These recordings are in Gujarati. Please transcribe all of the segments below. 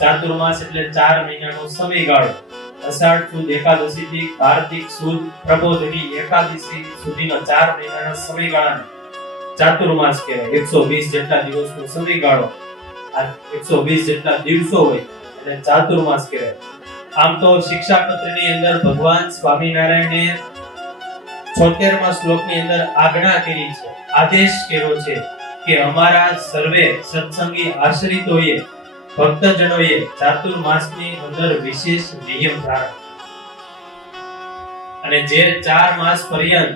ચાતુર્માસ એટલે 4 મહિનાનો સમયગાળો. અષાઢ સુદ એકાદશી થી કાર્તિક સુદ પ્રબોધની એકાદશી સુધીનો 4 મહિનાના સમયગાળાને ચાતુર્માસ કહેવાય. 120 જેટલા દિવસનો સમયગાળો, આ 120 જેટલા દિવસો હોય એટલે ચાતુર્માસ કહેવાય. આમ તો શિક્ષાપત્રની અંદર ભગવાન સ્વામિનારાયણે 76મા શ્લોકની અંદર આજ્ઞા કરી છે, આદેશ કર્યો છે કે અમારા સર્વે સત્સંગી આશ્રિતોએ, ભક્તજનોએ ચાતુર્માસની અંદર વિશેષ નિયમ ધારણ, અને જે 4 માસ પર્યંત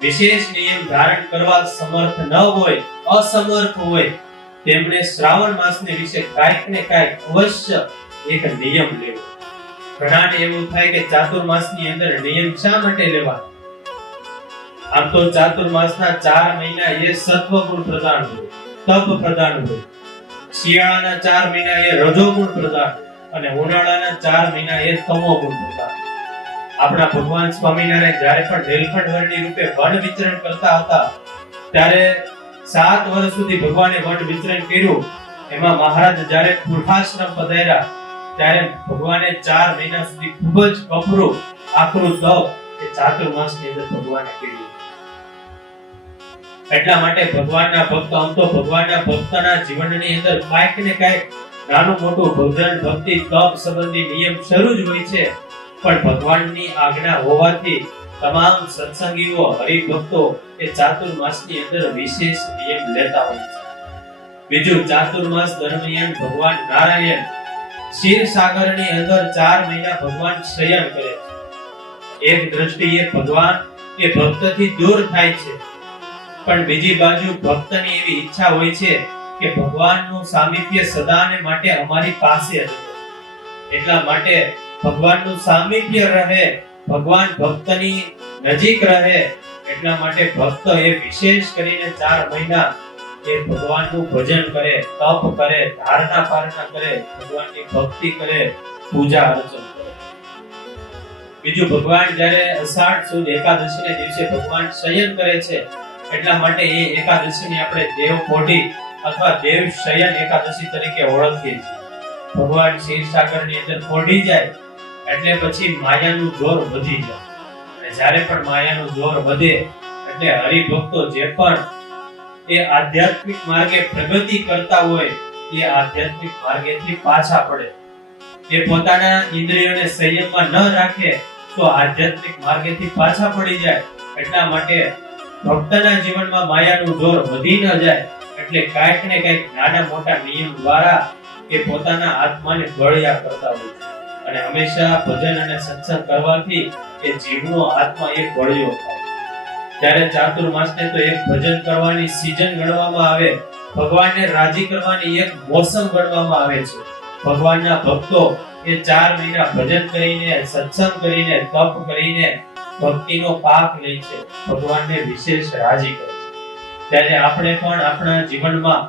વિશેષ નિયમ ધારણ કરવા સમર્થ ન હોય, અસમર્થ હોય, તેમણે શ્રાવણ માસને વિશે કાંઈક ને કાંઈક અવશ્ય એક નિયમ લેવો. ઘણાને એવું થાય કે ચાતુર્માસની અંદર નિયમ શા માટે લેવા? આમ તો ચાતુર્માસના 4 મહિના એ સત્વગુણ પ્રધાન હોય, તપ પ્રધાન હોય. શિયાળાના 4 મહિના એ રજોગુણ પ્રધાન, અને ઉનાળાના 4 મહિના એ તમોગુણ પ્રધાન. આપણા ભગવાન સ્વામિનારાયણ જ્યારે પણ રેલખંડ વર્ણી રૂપે વન વિચરણ કરતા હતા, ત્યારે 7 વર્ષ સુધી ભગવાને વન વિચરણ કર્યું. એમાં મહારાજ જ્યારે કુઠાશ્રમ પધાર્યા, ત્યારે ભગવાને 4 મહિના સુધી ખૂબ જ કપરું આકરું તપ એ ચાતુર્માસની અંદર ભગવાને કર્યું. એટલા માટે ભગવાનના ભક્ત, આમ તો ભગવાનના ભક્તના જીવનની અંદર કાંઈક ને કાંઈક નાનું મોટું ભજન, ભક્તિ, તપ સંબંધી નિયમ શરૂ જ હોય છે. પણ ભગવાનની આજ્ઞા હોવાથી તમામ સત્સંગીઓ, હરિભક્તો એ ચાતુર્માસની અંદર વિશેષ નિયમ લેતા હોય છે. બીજું, ચાતુર્માસ દરમિયાન ભગવાન નારાયણ ક્ષીરસાગરની અંદર 4 મહિના ભગવાન શયન કરે છે. એક દ્રષ્ટિએ ભગવાન એ ભક્તથી દૂર થાય છે, પણ બીજી બાજુ ભક્તની એવી ઈચ્છા હોય છે કે ભગવાનનું સામિપ્ય સદાને માટે અમારી પાસે રહે. એટલા માટે ભગવાનનું સામિપ્ય રહે, ભગવાન ભક્તની નજીક રહે, એટલા માટે ભક્ત એ વિશેષ કરીને 4 મહિના એ ભગવાનનું ભજન કરે, તપ કરે, ધારણા પારણા કરે, ભગવાનની ભક્તિ કરે, પૂજા અર્ચન કરે. બીજું, ભગવાન જ્યારે અષાઢ સુદ એકાદશીને દિવસે ભગવાન શયન કરે છે, એટલા માટે એ એકાદશીને આપણે દેવપોઢી અથવા દેવ શયન એકાદશી તરીકે ઓળખીએ છીએ. ભગવાન ક્ષીરસાગરની અંદર પોઢી જાય એટલે પછી માયાનું જોર વધી જાય, અને જ્યારે પણ માયાનું જોર વધે એટલે હરિભક્તો જે પણ એ આધ્યાત્મિક માર્ગે પ્રગતિ કરતા હોય એ આધ્યાત્મિક માર્ગેથી પાછા પડે. એ પોતાના ઇન્દ્રિયોને સંયમમાં ન રાખે તો આધ્યાત્મિક માર્ગેથી પાછા પડી જાય. એટલા માટે ભક્તના જીવનમાં માયાનું જોર વધી ન જાય એટલે કાંઈક ને કાંઈક નાના મોટા નિયમ દ્વારા એ પોતાના આત્માને બળિયા કરતા હોય છે. અને હંમેશા ભજન અને સત્સંગ કરવાથી એ જીવનો આત્મા એક બળિયો થાય. ત્યારે ચાતુર્માસને તો એક ભજન કરવાની સીઝન ગણવામાં આવે, ભગવાનને રાજી કરવાની એક મોસમ ગણવામાં આવે છે. ભગવાનના ભક્તો એ 4 મહિના ભજન કરીને, સત્સંગ કરીને, તપ કરીને ભક્તિનો પાક લે છે, ભગવાનને વિશેષ રાજી કરે છે. ત્યારે આપણે પણ આપણા જીવનમાં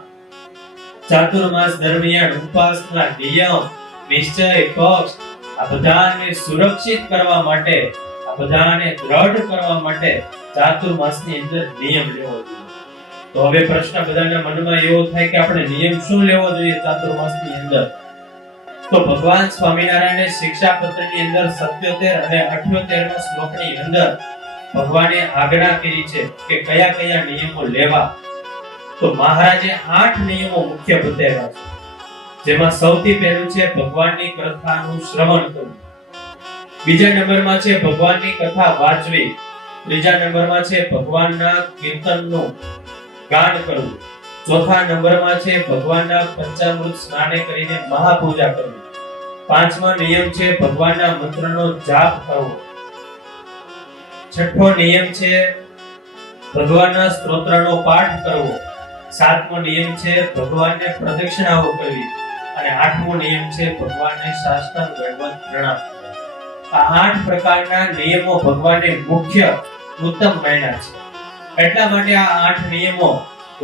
ચાતુર્માસ દરમિયાન ઉપાસના, નિયમ, નિશ્ચય, પક્ષ આ બધાને સુરક્ષિત કરવા માટે, આ બધાને દ્રઢ કરવા માટે ચાતુર્માસની અંદર નિયમ લેવો જોઈએ. તો હવે પ્રશ્ન બધાના મનમાં એવો થાય કે આપણે નિયમ શું લેવો જોઈએ ચાતુર્માસની અંદર? તો ભગવાન સ્વામિનારાયણે શિક્ષાપત્રની અંદર 77 અને 78મા શ્લોકની અંદર ભગવાને આજ્ઞા કરી છે કે કયા કયા નિયમો લેવા. તો મહારાજે 8 નિયમો મુખ્ય બતાવ્યા છે, જેમાં સૌથી પહેલું છે ભગવાનની કથાનું શ્રવણ કરવું. બીજા નંબરમાં છે ભગવાનની કથા વાંચવી. ત્રીજા નંબરમાં છે ભગવાનના કીર્તનનું ગાન કરવું. ચોથા નંબરમાં છે ભગવાનના પંચામૃત સ્નાને કરીને મહાપૂજા કરવી. 5મો નિયમ છે ભગવાનના મંત્રનો જાપ કરવો. 6થો નિયમ છે ભગવાનના સ્તોત્રનો પાઠ કરવો. 7મો નિયમ છે ભગવાનને પ્રદક્ષિણાઓ કરવી. અને 8મો નિયમ છે ભગવાનને સાષ્ટાંગ દંડવત પ્રણામ કરવો. આ 8 પ્રકારના નિયમો ભગવાને મુખ્ય ઉત્તમ માન્યા છે. એટલા માટે આ 8 નિયમો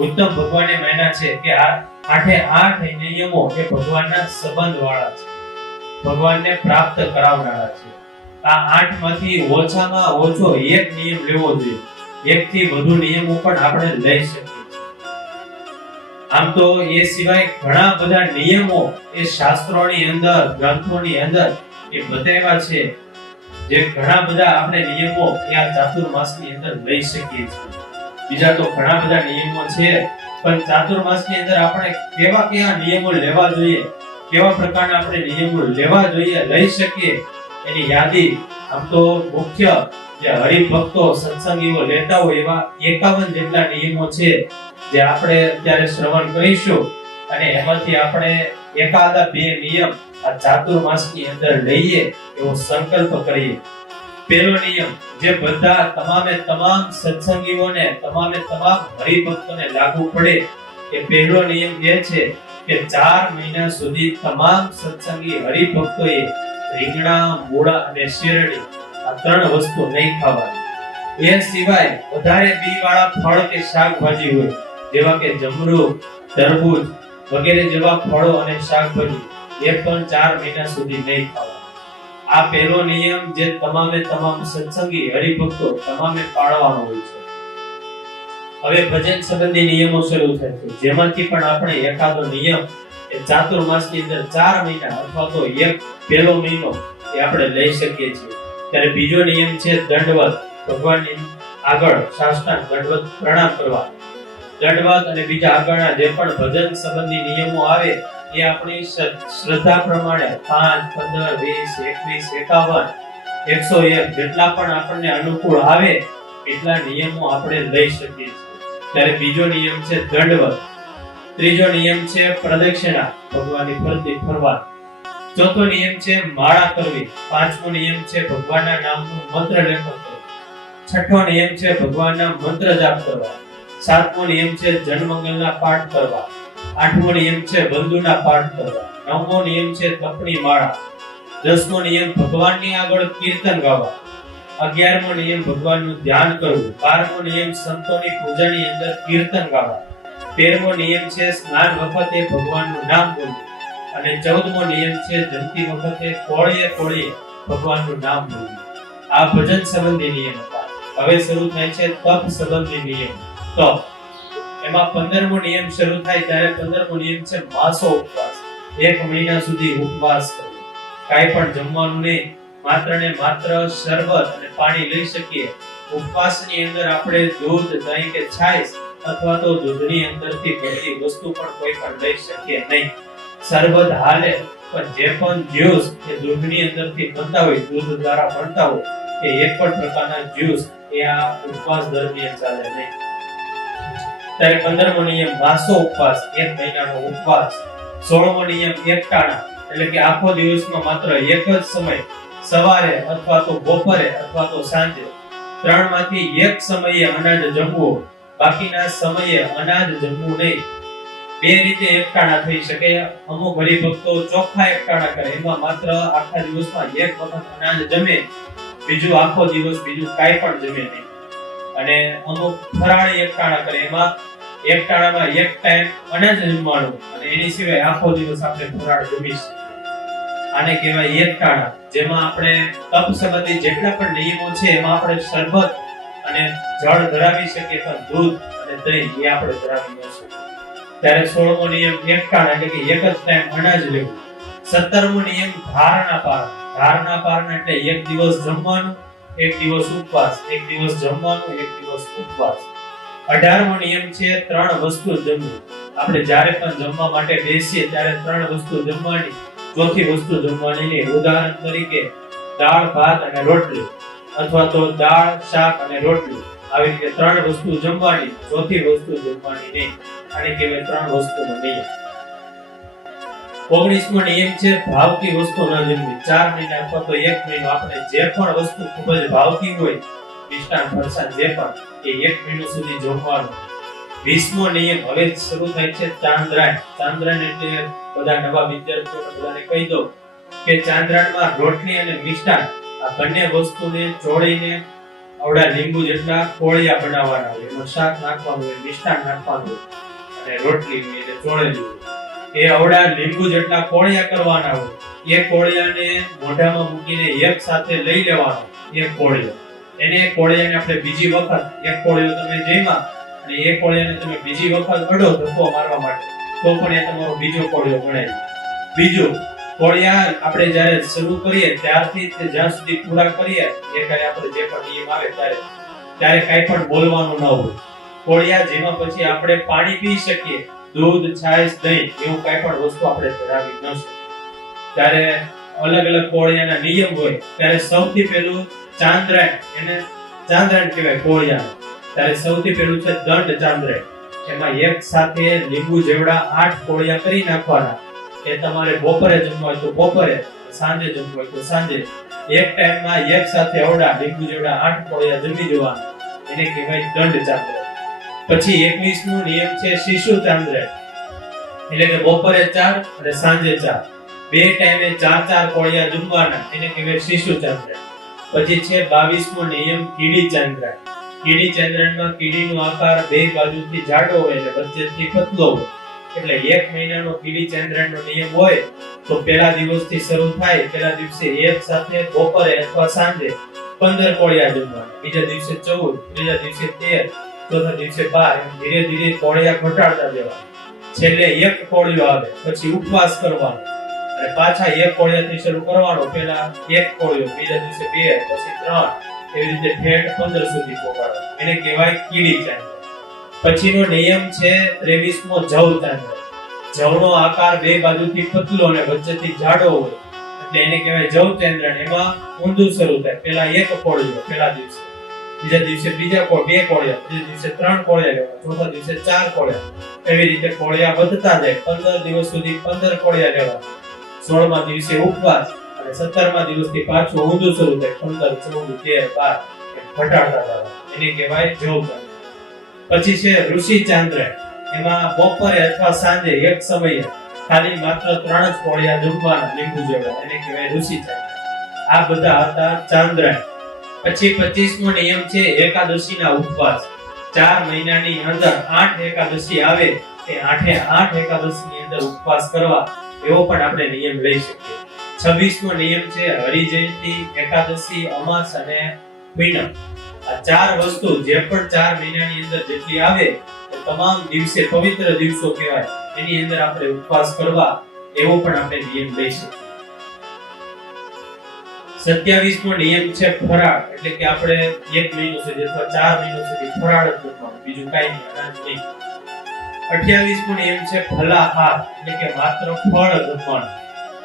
ઉત્તમ ભગવાને માન્યા છે કે આ 8 નિયમો એ ભગવાનના સંબંધ વાળા છે, ભગવાનને પ્રાપ્ત કરાવનારા છે. આ 8 માંથી ઓછામાં ઓછો એક નિયમ લેવો જોઈએ. એકથી વધુ નિયમો પણ આપણે લઈ શકીએ છીએ. આમ તો એ સિવાય ઘણા બધા નિયમો એ શાસ્ત્રોની અંદર, ગ્રંથોની અંદર એ બતાવ્યા છે, જે ઘણા બધા આપણે નિયમો એ આ ચાતુર્માસની અંદર લઈ શકીએ છીએ. બીજા તો ઘણા બધા નિયમો છે, પણ ચાતુર્માસની અંદર આપણે કેવા કેવા નિયમો લેવા જોઈએ, કેવા પ્રકારના આપણે નિયમો લેવા જોઈએ, લઈ શકીએ, એની યાદી આમ તો મુખ્ય જે હરિભક્તો સત્સંગીઓ લેતા હોય એવા 51 જેટલા નિયમો છે, જે આપણે અત્યારે શ્રવણ કરીશું. અને એમાંથી આપણે એકાદા 2 નિયમ આ ચાતુર્માસની અંદર લઈએ એવો સંકલ્પ કરીએ. પહેલો નિયમ જે બધા તમામ સત્સંગીઓને, તમામ હરિભક્તોને લાગુ પડે, એ પહેલો નિયમ એ છે કે 4 મહિના સુધી તમામ સત્સંગી હરિભક્તોએ રીંગણા, મૂળા અને શેરડી આ 3 વસ્તુ નહીં ખાવાની. એ સિવાય વધારે બી વાળા ફળ કે શાકભાજી હોય, જેવા કે જમરૂખ, તરબૂચ વગેરે જેવા ફળો અને શાકભાજી એ પણ 4 મહિના સુધી નહીં ખાવા. આ પહેલો નિયમ જે તમામ સત્સંગી હરિભક્તો તમામે પાળવાનો હોય છે. હવે ભજન સંબંધી નિયમો શરૂ થાય છે, જેમાંથી પણ આપણે એકાદો નિયમ એ ચાતુર્માસની અંદર 4 મહિના અથવા તો એક પહેલો મહિનો એ આપણે લઈ શકીએ છીએ. ત્યારે બીજો નિયમ છે દંડવત, ભગવાનની આગળ સાષ્ટાંગ દંડવત પ્રણામ કરવા. દંડવત અને બીજા આગળના જે પણ ભજન સંબંધી નિયમો આવે એ આપણી શ્રદ્ધા પ્રમાણે 5, 15, 20, 21, 51, 101 જેટલા પણ આપણને અનુકૂળ આવે એટલા નિયમો આપણે લઈ શકીએ છીએ. ત્યારે બીજો નિયમ છે દંડવત. ત્રીજો નિયમ છે પ્રદક્ષિણા, ભગવાનની ફરતે ફરવા. ચોથો નિયમ છે માળા કરવી. પાંચમો નિયમ છે ભગવાનના નામનું મંત્ર લેખન કરવું. છઠ્ઠો નિયમ છે ભગવાનના મંત્ર જાપ કરવા. સાતમો નિયમ છે જનમંગલના પાઠ કરવા. આઠમો નિયમ છે બંધુના પાઠ કરવા. નવમો નિયમ છે તપની માળા. 10મો નિયમ ભગવાનની આગળ કીર્તન ગાવા. 11મો નિયમ ભગવાનનું ધ્યાન કરવું. 12મો નિયમ સંતોની પૂજાની અંદર કીર્તન ગાવા. 13મો નિયમ છે સ્નાન વખતે ભગવાનનું નામ બોલવું. અને 14મો નિયમ છે જમતી વખતે કોળીએ ભગવાનનું નામ બોલવું. આ ભજન સંબંધી નિયમ હતા. હવે શરૂ થાય છે તપ સંબંધી નિયમ. તપ એમાં 15મો નિયમ શરૂ થાય ત્યારે 15મો નિયમ છે માસો ઉપવાસ. 1 મહિના સુધી ઉપવાસ કરવો. કાંઈ પણ જમવાનું નહીં, માત્ર ને માત્ર શરબત અને પાણી લઈ શકીએ. ઉપવાસની અંદર આપણે દૂધ, દહીં કે છાશ અથવા તો દૂધની અંદરથી બનતી વસ્તુ પણ કોઈ પણ લઈ શકીએ નહીં. શરબત હાલે, પણ જે પણ જ્યુસ એ દૂધની અંદરથી બનતા હોય, દૂધ દ્વારા બનતા હોય, એ એક પણ પ્રકારના જ્યુસ એ આ ઉપવાસ દરમિયાન ચાલે નહીં. ત્યારે 15મો નિયમ માસો ઉપવાસ, 1 મહિનાનો ઉપવાસ. 16મો નિયમ એકટાણા, એટલે કે આખો દિવસમાં માત્ર એક જ સમય, સવારે અથવા તો બપોરે અથવા તો સાંજે 3 માંથી એક સમયે અનાજ જમવું, બાકીના સમયે અનાજ જમવું નહીં. 2 રીતે એકટાણા થઈ શકે. અમુક હરિભક્તો ચોખ્ખા એકટાણા કરે, એમાં માત્ર આખા દિવસમાં એક વખત અનાજ જમે, બીજું આખો દિવસ બીજું કાંઈ પણ જમે નહીં. અને અમુક ફરાળી એકટાણા કરે, એમાં એકટાણામાં એક ટાઈમ અનાજ જમવાનું અને એની સિવાય આખો દિવસ આપણે ફરાળ જમીશું. આને કહેવાય એકટાણા, જેમાં આપણે તપ સંબંધી જેટલા પણ નિયમો છે એમાં આપણે શરબત અને જળ ધરાવી શકીએ, પણ દૂધ અને દહીં એ આપણે ધરાવી ન શકીએ. ત્યારે 16મો નિયમ એકટાણા, એટલે કે એક જ ટાઈમ અનાજ લેવું. 17મો નિયમ ધારણા પારણ. ધારણા પારણ એટલે એક દિવસ જમવાનું, એક દિવસ ઉપવાસ, એક દિવસ જમવાનું, એક દિવસ ઉપવાસ. 18મો નિયમ છે 3 વસ્તુ જમવું. આપણે જ્યારે પણ જમવા માટે બેસીએ ત્યારે 3 વસ્તુ જમવાની, ચોથી વસ્તુ જમવાની નહીં. ઉદાહરણ તરીકે દાળ, ભાત અને રોટલી, અથવા તો દાળ, શાક અને રોટલી, આવી રીતે 3 વસ્તુ જમવાની, ચોથી વસ્તુ જમવાની નહીં. આને કહેવાય 3 વસ્તુનો નિયમ. 19મો નિયમ છે ભાવતી વસ્તુ ન જમવી. 4 મહિના અથવા તો 1 મહિનો આપણે જે પણ વસ્તુ ખૂબ જ ભાવતી હોય, મિષ્ટાન, ફરસાણ જે પણ, એ 1 મહિનો સુધી જમવાનું. 20મો નિયમ હવે શરૂ થાય છે ચાંદ્રાયણ. ચાંદ્રાયણ એટલે બધા નવા વિદ્યાર્થીઓને બધાને કહી દો કે ચાંદ્રાયણમાં રોટલી અને મિષ્ટાન આ બંને વસ્તુને ચોળીને આવડા લીંબુ જેટલા કોળિયા બનાવવાના હોય. એમાં શાક નાખવાનું હોય, મિષ્ટાન નાખવાનું હોય અને રોટલી હોય એટલે ચોળેલી હોય. એ આવડા લીંબુ જેટલા કોળિયા કરવાના હોય. એ કોળિયાને મોઢામાં મૂકીને એક સાથે લઈ લેવાનો. એક કોળિયો, એને કોળિયાને આપણે બીજી વખત એક કોળિયો તમે જમ્યા અને એ કોળિયાને તમે બીજી વખત અડો ધક્કો મારવા માટે તો પણ એ તમારો બીજો કોળિયો ગણાય. બીજું, કોળિયા આપણે જ્યારે શરૂ કરીએ ત્યારથી તે જ્યાં સુધી પૂરા કરીએ એ કાંઈ આપણે જે પણ નિયમ આવે ત્યારે કાંઈ પણ બોલવાનું ન હોય. કોળિયા જેમાં પછી આપણે પાણી પી શકીએ, દૂધ, છાશ, દહીં એવું કાંઈ પણ વસ્તુ આપણે ધરાવી ન શકીએ. ત્યારે અલગ અલગ કોળિયાના નિયમ હોય. ત્યારે સૌથી પહેલું ચાંદ્રાયણ, એને ચાંદ્રાયણ કહેવાય કોળિયા. ત્યારે સૌથી પહેલું છે દંડ ચાંદ્રાયણ. એમાં એક સાથે લીંબુ જેવડા 8 કોળિયા કરી નાખવાના. એ તમારે બપોરે જમવા હોય તો બપોરે, સાંજે જમવા હોય તો સાંજે. એક ટાઈમમાં એક સાથે એવડા લીંબુ જેવડા 8 કોળિયા જમી જવાના. એને કહેવાય દંડ ચાંદ્રાયણ. પછી 21મો નિયમ છે શિશુ ચાંદ્રાયણ. એટલે કે બપોરે 4 અને સાંજે 4. બે ટાઈમે 4 કોળિયા જમવાના. એને કહેવાય શિશુ ચાંદ્રાયણ. પછી છે 22મો નિયમ કીડી ચાંદ્રાયણ. કીડી ચાંદ્રાયણમાં કીડીનો આકાર બે બાજુથી જાડો હોય એટલે વચ્ચેથી પતલો હોય. એટલે 1 મહિનાનો કીડી ચાંદ્રાયણનો નિયમ હોય તો પહેલા દિવસથી શરૂ થાય. પહેલા દિવસે એક સાથે બપોરે અથવા સાંજે 15 કોળિયા જમવાના. બીજા દિવસે 14, ત્રીજા દિવસે 13, ચોથા દિવસે 12. એમ ધીરે ધીરે કોળિયા ઘટાડતા જવાના. છેલ્લે 1 કોળિયો આવે પછી ઉપવાસ કરવાનો અને પાછા 1 કોળિયાથી શરૂ કરવાનો. પહેલા 1 કોળિયો, બીજા દિવસે 2, પછી 3, એવી રીતે ઠેઠ 15 સુધી પહોંચાડવાનો. એને કહેવાય કીડી ચાંદ્રાયણ. પછીનો નિયમ છે 23મો જવ ચાંદ્રાયણ. જવનો આકાર બે બાજુથી પતલો અને વચ્ચેથી જાડો હોય એટલે એને કહેવાય જવ ચાંદ્રાયણ. એમાં ઊંધું શરૂ થાય. પહેલા 1 કોળિયો પહેલા દિવસે, બીજા દિવસે બીજા 2 કોળિયા, ત્રીજા દિવસે 3 કોળિયા લેવા, ચોથા દિવસે 4 કોળિયા. એવી રીતે કોળિયા વધતા જાય. 15 દિવસ સુધી 15 કોળિયા લેવા. 16મા દિવસે ઉપવાસ અને 17મા દિવસથી પાછું ઊંધું શરૂ થાય. 15, 14, 13, 12 ઘટાડતા જવા. એને કહેવાય જવ ચાંદ્રાયણ. પછી છે ઋષિ ચાંદ્રાયણ. એમાં બપોરે અથવા સાંજે એક સમયે ખાલી માત્ર 3 જ કોળિયા જમવાના લીંબુ જેવડા. એને કહેવાય ઋષિ ચાંદ્રાયણ. આ બધા હતા ચાંદ્રાયણ. પછી 25મો નિયમ છે એકાદશીના ઉપવાસ. 4 મહિનાની અંદર 8 એકાદશી આવે તે 8 એકાદશીની અંદર ઉપવાસ કરવા એવો પણ આપણે નિયમ લઈ શકીએ. 26મો નિયમ છે હરિજયંતી, એકાદશી, અમાસ અને પૂનમ. આ 4 વસ્તુ જે પણ 4 મહિનાની અંદર જેટલી આવે તે તમામ દિવસે પવિત્ર દિવસો કહેવાય. એની અંદર આપણે ઉપવાસ કરવા એવો પણ આપણે નિયમ લઈ શકીએ. 27મો નિયમ છે ફરાળ. એટલે કે આપણે 1 મહિનો સુધી અથવા 4 મહિનો સુધી ફરાળ જ કરવાનો, બીજું કાંઈ નહીં, અનાજ નહીં. 28મો નિયમ છે ફલાહાર. એટલે કે માત્ર ફળ જમવાનું.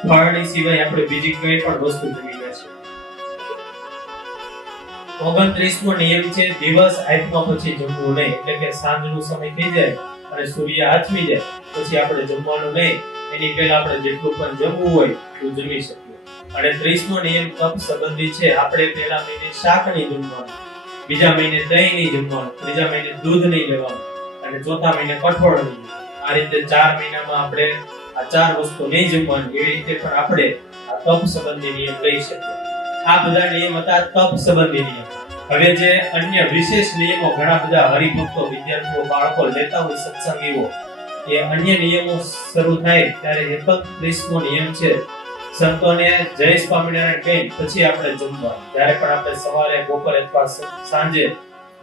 ફળની સિવાય આપણે બીજી કોઈ પણ વસ્તુ જમી લેશું. 29મો નિયમ છે દિવસ આથમા પછી જમવું નહીં. એટલે કે સાંજનો સમય થઈ જાય અને સૂર્ય આથમી જાય પછી આપણે જમવાનું નહીં. એની પહેલા આપણે જેટલું પણ જમવું હોય એટલું જમી શકીએ. અને 30મો નિયમ કપ સંબંધી છે. આપણે પહેલા મહિને શાક નહીં જમવાનું, બીજા મહિને દહીં નહીં જમવાનું, ત્રીજા મહિને દૂધ નહીં લેવાનું અને ચોથા મહિને કઠોળ નહીં. આ રીતે 4 મહિનામાં આપણે આ 4 વસ્તુ નહીં જમવાની. એવી રીતે પણ આપણે આ તપ સંબંધી નિયમ લઈ શકીએ. આ બધા નિયમ હતા તપ સંબંધી નિયમ. હવે જે અન્ય વિશેષ નિયમો ઘણા બધા હરિભક્તો, વિદ્યાર્થીઓ, બાળકો લેતા હોય સત્સંગીઓ, એ અન્ય નિયમો શરૂ થાય ત્યારે 31મો નિયમ છે સંતોને જય સ્વામિનારાયણ કહી પછી આપણે જમવાનું. જ્યારે પણ આપણે સવારે, બપોરે અથવા સાંજે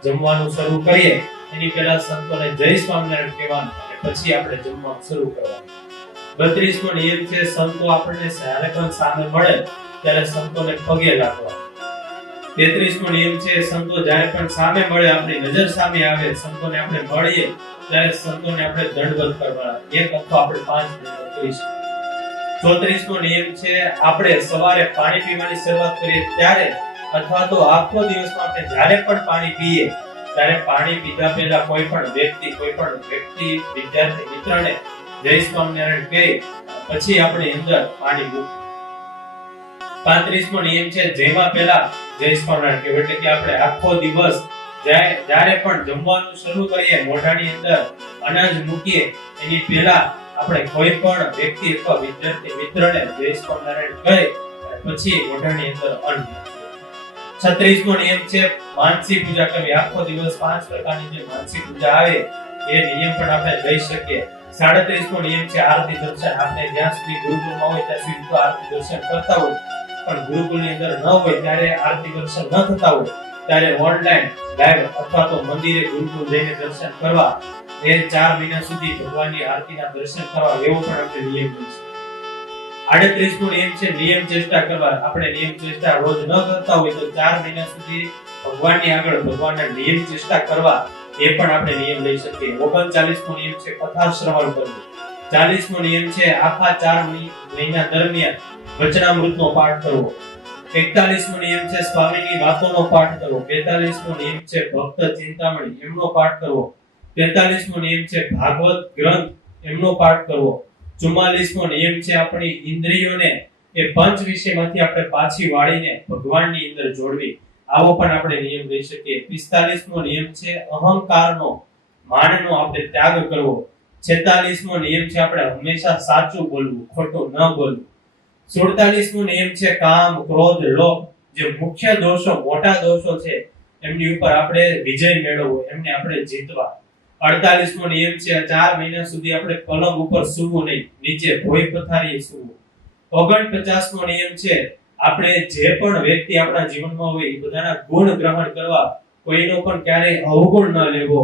જમવાનું શરૂ કરીએ એની પહેલા સંતોને જય સ્વામિનારાયણ કહેવાનું અને પછી આપણે જમવાનું શરૂ કરવાનું. 32મો નિયમ છે સંતો આપણને જ્યારે પણ સામે મળે ત્યારે સંતોને પગે લાગવા. 33મો નિયમ છે સંતો જ્યારે પણ સામે મળે, આપણી નજર સામે આવે, સંતોને આપણે મળીએ ત્યારે સંતોને આપણે દંડવત કરવા. 1 અથવા આપણે 5 દંડવત કરીશું. 34મો નિયમ છે આપણે સવારે પાણી પીવાની શરૂઆત કરીએ ત્યારે અથવા તો આખો દિવસમાં આપણે જ્યારે પણ પાણી પીએ ત્યારે પાણી પીધા પહેલા કોઈ પણ વ્યક્તિ, વિદ્યાર્થી મિત્રને જય સ્વામિનારાયણ કહે પછી આપણે અંદર પાણી મૂકવું. 35મો નિયમ છે જેમાં પહેલા જય સ્વામિનારાયણ કહેવું. એટલે કે આપણે આખો દિવસ જ્યારે પણ જમવાનું શરૂ કરીએ, મોઢાની અંદર અનાજ મૂકીએ એની પહેલા આપણે કોઈ પણ વ્યક્તિ અથવા વિદ્યાર્થી મિત્રને જય સ્વામિનારાયણ કહે પછી મોઢાની અંદર અન્ન. 36મો નિયમ છે માનસી પૂજા કરવી. આખો દિવસ 5 પ્રકારની જે માનસી પૂજા આવે એ નિયમ પણ આપણે લઈ શકીએ. 37મો નિયમ છે આરતી દર્શન. આપણે જ્યાં સુધી ગુરુકુળમાં હોય ત્યાં સુધી આરતી દર્શન કરતા હોય, પણ ગુરુકુળની અંદર ન હોય ત્યારે આરતી દર્શન ન થતા હોય ત્યારે ઓનલાઈન લાઈવ અથવા તો મંદિરે ગુરુકુળ જઈને દર્શન કરવા, એ 4 મહિના સુધી ભગવાનની આરતીના દર્શન કરવા, એવો પણ આપણે નિયમ હોય છે. 38મો નિયમ છે નિયમ ચેષ્ટા કરવા. આપણે નિયમ ચેષ્ટા રોજ ન કરતા હોય તો 4 મહિના સુધી ભગવાનની આગળ ભગવાનના નિયમ ચેષ્ટા કરવા, એ પણ આપણે નિયમ લઈ શકીએ. 39મો નિયમ છે કથા શ્રવણ કરવું. 40મો નિયમ છે આખા 4 મહિના દરમિયાન વચનામૃતનો પાઠ કરવો. 41મો નિયમ છે સ્વામીની વાતોનો પાઠ કરવો. 42મો નિયમ છે ભક્ત ચિંતામણી એમનો પાઠ કરવો. 43મો નિયમ છે ભાગવત ગ્રંથ એમનો પાઠ કરવો. 44મો નિયમ છે આપણી ઇન્દ્રિયોને એ પંચ વિષયમાંથી આપણે પાછી વાળીને ભગવાનની અંદર જોડવી. આવો પણ આપણે નિયમ લઈ શકીએ. 45મો નિયમ છે અહંકારનો, માનનો આપણે ત્યાગ કરવો. 46મો નિયમ છે આપણે હંમેશા સાચું બોલવું, ખોટું ન બોલવું. 47મો નિયમ છે કામ, ક્રોધ, લોભ જે મુખ્ય દોષો, મોટા દોષો છે એમની ઉપર આપણે વિજય મેળવવો, એમને આપણે જીતવા. 48મો નિયમ છે 4 મહિના સુધી આપણે પલંગ ઉપર સૂવું નહીં, નીચે ભોય પથારીએ સૂવું. 49મો નિયમ છે આપણે જે પણ વ્યક્તિ આપણા જીવનમાં હોય એ બધાના ગુણ ગ્રહણ કરવા, કોઈનો પણ ક્યારેય અવગુણ ન લેવો.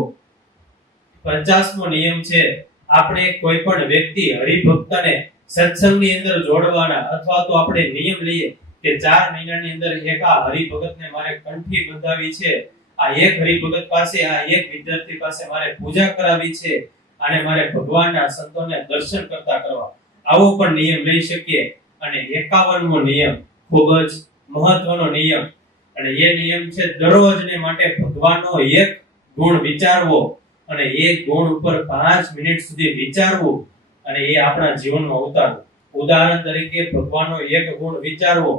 50મો નિયમ છે આપણે કોઈ પણ વ્યક્તિ હરિભક્તને સત્સંગની અંદર જોડવાના, અથવા તો આપણે નિયમ લઈએ કે 4 મહિનાની અંદર એક આ હરિભગતને મારે કંઠી બંધાવી છે, આ એક હરિભગત પાસે, આ એક વિદ્યાર્થી પાસે મારે પૂજા કરાવી છે, અને મારે ભગવાનના સંતોને દર્શન કરતા કરવા. આવો પણ નિયમ લઈ શકીએ. અને 51મો નિયમ ખૂબ જ મહત્વનો નિયમ, અને એ નિયમ છે દરરોજને માટે ભગવાનનો એક ગુણ વિચારવો, અને એ ગુણ ઉપર 5 મિનિટ સુધી વિચારવું, અને એ આપણા જીવનમાં ઉતારવું. ઉદાહરણ તરીકે ભગવાનનો એક ગુણ વિચારવો.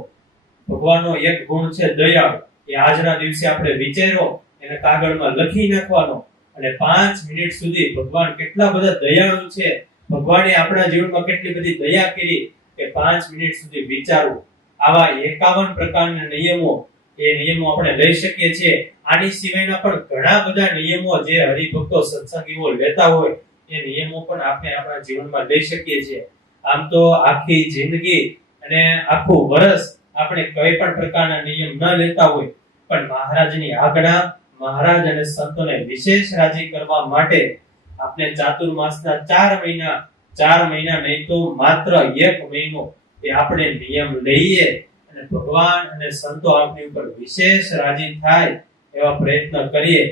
ભગવાનનો એક ગુણ છે દયાળુ. એ આજના દિવસે આપણે વિચાર્યો, એને કાગળમાં લખી નાખવાનો, અને 5 મિનિટ સુધી ભગવાન કેટલા બધા દયાળુ છે, ભગવાને આપણા જીવનમાં કેટલી બધી દયા કરી, કે 5 મિનિટ સુધી વિચારવું. આવા 51 પ્રકારના નિયમો, એ નિયમો આપણે લઈ શકીએ છીએ. આની સિવાયના પણ ઘણા બધા નિયમો જે હરિભક્તો સત્સંગીઓ લેતા હોય, એ નિયમો પણ આપણે આપણા જીવનમાં લઈ શકીએ છીએ. આમ તો આખી જિંદગી અને આખું વર્ષ આપણે કોઈ પણ પ્રકારના નિયમ ન લેતા હોય, પણ મહારાજની આજ્ઞા, મહારાજ અને સંતોને વિશેષ રાજી કરવા માટે આપણે ચાતુર્માસના 4 મહિના નહીં તો માત્ર 1 મહિનો એ આપણે નિયમ લઈએ, અને ભગવાન અને સંતો આપણી ઉપર વિશેષ રાજી થાય એવા પ્રયત્ન કરીએ.